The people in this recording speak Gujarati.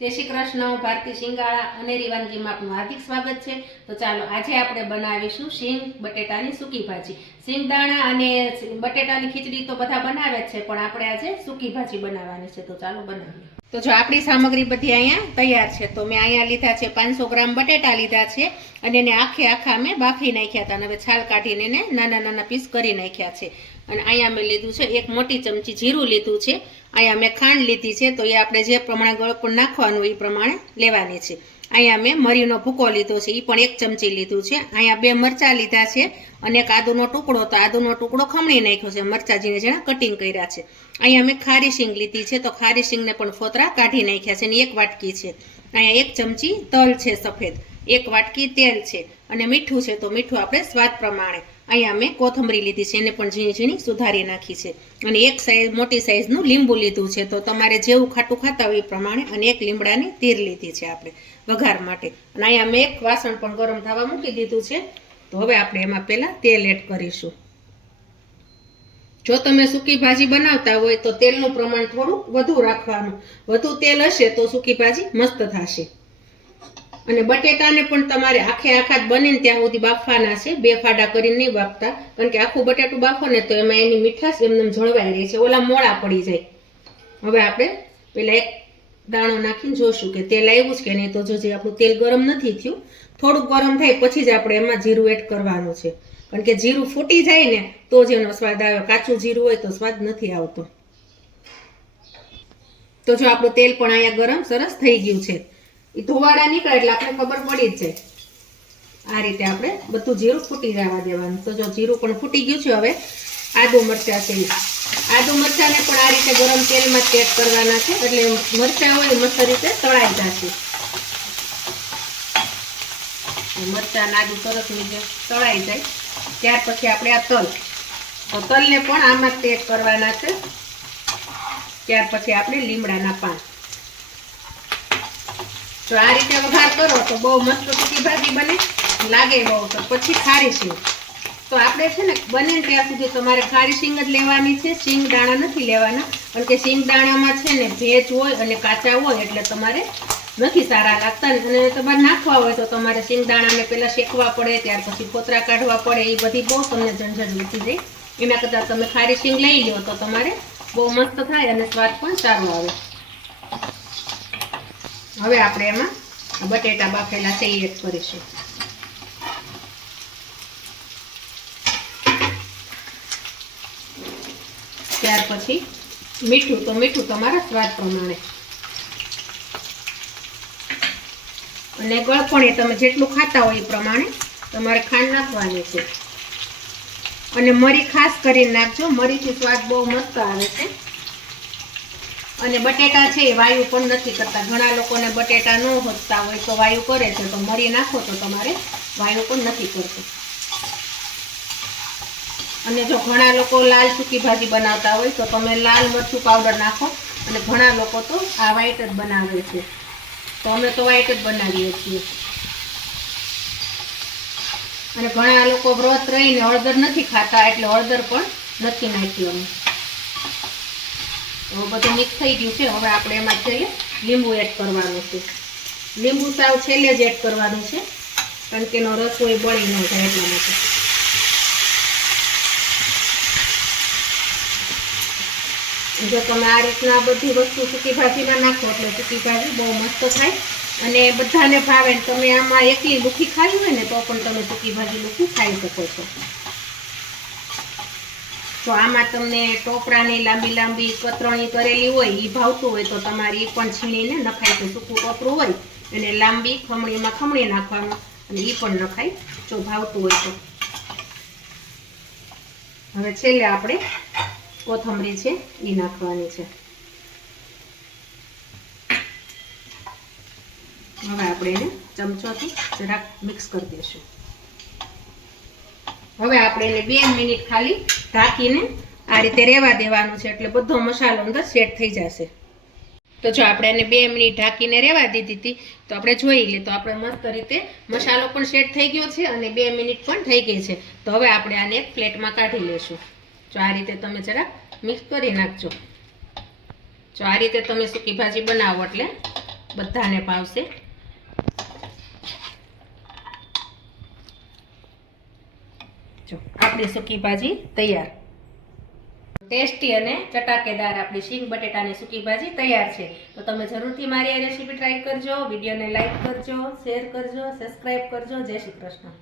જય શ્રી કૃષ્ણ. ભારતી શિંગાળા અનેરી વાનગીમાં આપનું હાર્દિક સ્વાગત છે. તો ચાલો આજે આપણે બનાવીશું શીંગ બટેટાની સૂકી ભાજી. શીંગદાણા અને બટેટાની ખીચડી તો બધા બનાવે જ છે, પણ આપણે આજે સૂકી ભાજી બનાવવાની છે. તો ચાલો બનાવીએ. તો જો આપણી સામગ્રી બધી અહીંયા તૈયાર છે. તો મેં અહીંયા લીધા છે 500 ગ્રામ બટેટા લીધા છે અને એને આખા મેં બાફી નાખ્યા હતા અને હવે છાલ કાઢીને એને નાના નાના પીસ કરી નાખ્યા છે. અને અહીંયા મેં લીધું છે 1 મોટી ચમચી જીરું લીધું છે. અહીંયા મેં ખાંડ લીધી છે, તો એ આપણે જે પ્રમાણે ગળપણ નાખવાનું એ પ્રમાણે લેવાની છે. અહીંયા મેં મરીનો ભૂકો લીધો છે, એ પણ 1 ચમચી લીધું છે. અહીંયા 2 મરચાં લીધા છે અને એક આદુનો ટુકડો, તો આદુનો ટુકડો ખમણી નાખ્યો છે. મરચાં ઝીણા કટિંગ કર્યા છે. અહીંયા મેં ખારી શીંગ લીધી છે, તો ખારી શીંગને પણ ફોતરા કાઢી નાખ્યા છે અને 1 વાટકી છે. અહીંયા 1 ચમચી તલ છે સફેદ, 1 વાટકી તેલ છે અને મીઠું છે, તો મીઠું આપણે સ્વાદ પ્રમાણે. અહીંયા મેં કોથમરી લીધી છે, એને પણ ઝીણી સુધારી નાખી છે અને 1 સાઈઝ મોટી સાઈઝનું લીંબુ લીધું છે, તો તમારે જેવું ખાટું ખાતા હોય એ પ્રમાણે. અને 1 લીમડાની તીર લીધી છે આપણે વઘાર માટે. અને અહીંયા મેં 1 વાસણ પણ ગરમ થવા મૂકી દીધું છે. તો હવે આપણે એમાં પહેલાં તેલ એડ કરીશું. જો તમે સૂકી ભાજી બનાવતા હોય તો તેલનું પ્રમાણ થોડું વધુ રાખવાનું. વધુ તેલ હશે તો સૂકી ભાજી મસ્ત થશે. અને બટેટાને પણ તમારે આખા જ બને ને ત્યાં સુધી બાફવાના છે. 2 ફાડા કરીને નહીં બાફતા, કારણ કે આખું બટેટું બાફો ને તો એમાં એની મીઠાશ એમને જળવાઈ રહી છે, ઓલા મોળા પડી જાય. હવે આપણે પેલા 1 દાણો નાખીને જોશું કે તેલ આવ્યું છે કે નહીં. તો જોજે આપણું તેલ ગરમ નથી થયું, થોડુંક ગરમ થાય પછી જ આપણે એમાં જીરું એડ કરવાનું છે, કારણ કે જીરું ફૂટી જાય ને તો જ એનો સ્વાદ આવે. કાચું જીરું હોય તો સ્વાદ નથી આવતો. તો જો આપણું તેલ પણ અહીંયા ગરમ સરસ થઈ ગયું છે. એ ધોવાડા નીકળે એટલે આપણે ખબર પડી જ જાય. આ રીતે આપણે બધું જીરું ફૂટી જવા દેવાનું. તો જો જીરું પણ ફૂટી ગયું છે. હવે આદુ મરચાં છે, આદુ મરચાંને પણ આ રીતે ગરમ તેલમાં જ એડ કરવાના છે, એટલે મરચાં હોય મસ્ત રીતે તળાઈ જશે. મરચાં આદુ સરસ રીતે તળાઈ જાય ત્યાર પછી આપણે આ તલ, તો તલને પણ આમાં જ એડ કરવાના છે. ત્યાર પછી આપણે લીમડાના પાન. જો આ રીતે વઘાર કરો તો બહુ મસ્ત સૂકી ભાજી બને, લાગે બહુ. તો પછી ખારી શીંગ, તો આપણે છે ને બને ત્યાં સુધી તમારે ખારી શીંગ જ લેવાની છે, શીંગ દાણા નથી લેવાના, કારણ કે શીંગ દાણામાં છે ને ભેજ હોય અને કાચા હોય એટલે તમારે નથી સારા લાગતા. અને તમારે નાખવા હોય તો તમારે શીંગ દાણાને પહેલાં શેકવા પડે, ત્યાર પછી ફોતરા કાઢવા પડે, એ બધી બહુ તમને ઝંઝટ વીતી જાય. એના કરતાં તમે ખારી શીંગ લઈ લો તો તમારે બહુ મસ્ત થાય અને સ્વાદ પણ સારો આવે. હવે આપણે એમાં બટેટા બાફેલા છે એ એડ કરીશું. ત્યાર પછી મીઠું, તો મીઠું તમારા સ્વાદ પ્રમાણે. અને ગળપણ તમે જેટલું ખાતા હોય એ પ્રમાણે તમારે ખાંડ નાખવાની છે. અને મરી ખાસ કરીને નાખજો, મરીથી સ્વાદ બહુ મસ્ત આવે છે. અને બટેટા છે એ વાયુ પણ નથી કરતા. ઘણા લોકોને બટેટા ન હોતા હોય તો વાયુ કરે છે, તો મરી નાખો તો તમારે વાયુ પણ નથી કરતું. અને જો ઘણા લોકો લાલ સૂકી ભાજી બનાવતા હોય તો તમે લાલ મરચું પાવડર નાખો, અને ઘણા લોકો તો આ વ્હાઈટ જ બનાવે છે, તો અમે તો વ્હાઈટ જ બનાવીએ છીએ. અને ઘણા લોકો વ્રત રહીને હળદર નથી ખાતા એટલે હળદર પણ નથી નાખી અમે. તો બધું મિક્સ થઈ ગયું છે. હવે આપણે એમાં છેલ્લે લીંબુ એડ કરવાનું છે. લીંબુ સાવ છેલ્લે જ એડ કરવાનું છે, કારણ કે એનો રસ કોઈ બળી ન જાય એટલા માટે. જો તમે આ રીતના બધી વસ્તુ સૂકી ભાજીમાં નાખો એટલે સૂકી ભાજી બહુ મસ્ત થાય અને બધાને ભાવે. તમે આમાં એકલી લૂખી ખાવી હોય ને તો પણ તમે સૂકી ભાજી લૂખી ખાઈ શકો છો. તો આમાં તમને ટોપરાની લાંબી કતરણી કરેલી હોય એ ભાવતું હોય તો તમારે એ પણ છીણીને નખાય. તો સૂકું ટોપરું હોય એને લાંબી ખમણીમાં ખમણી નાખવાનું અને એ પણ નખાય જો ભાવતું હોય તો. હવે છેલ્લે આપણે કોથમરી છે એ નાખવાની છે. હવે આપણે એને ચમચોથી જરાક મિક્સ કરી દઈશું. હવે આપણે એને 2 મિનિટ ખાલી ઢાંકીને આ રીતે રહેવા દેવાનું છે, એટલે બધો મસાલો અંદર સેટ થઈ જશે. તો જો આપણે એને 2 મિનિટ ઢાંકીને રહેવા દીધી હતી, તો આપણે જોઈ લઈએ તો આપણે મસ્ત રીતે મસાલો પણ સેટ થઈ ગયો છે અને 2 મિનિટ પણ થઈ ગઈ છે. તો હવે આપણે આને એક પ્લેટમાં કાઢી લઈશું. જો આ રીતે તમે જરાક મિક્સ કરી નાખજો. જો આ રીતે તમે સૂકી ભાજી બનાવો એટલે બધાને ભાવશે. જો આપણી સૂકી ભાજી તૈયાર. ટેસ્ટી અને ચટાકેદાર આપણી શીંગ બટેટાની સૂકી ભાજી તૈયાર છે. તો તમે જરૂરથી મારી આ રેસીપી ટ્રાય કરજો. વિડીયોને લાઈક કરજો, શેર કરજો, સબસ્ક્રાઈબ કરજો. જય શ્રી કૃષ્ણ.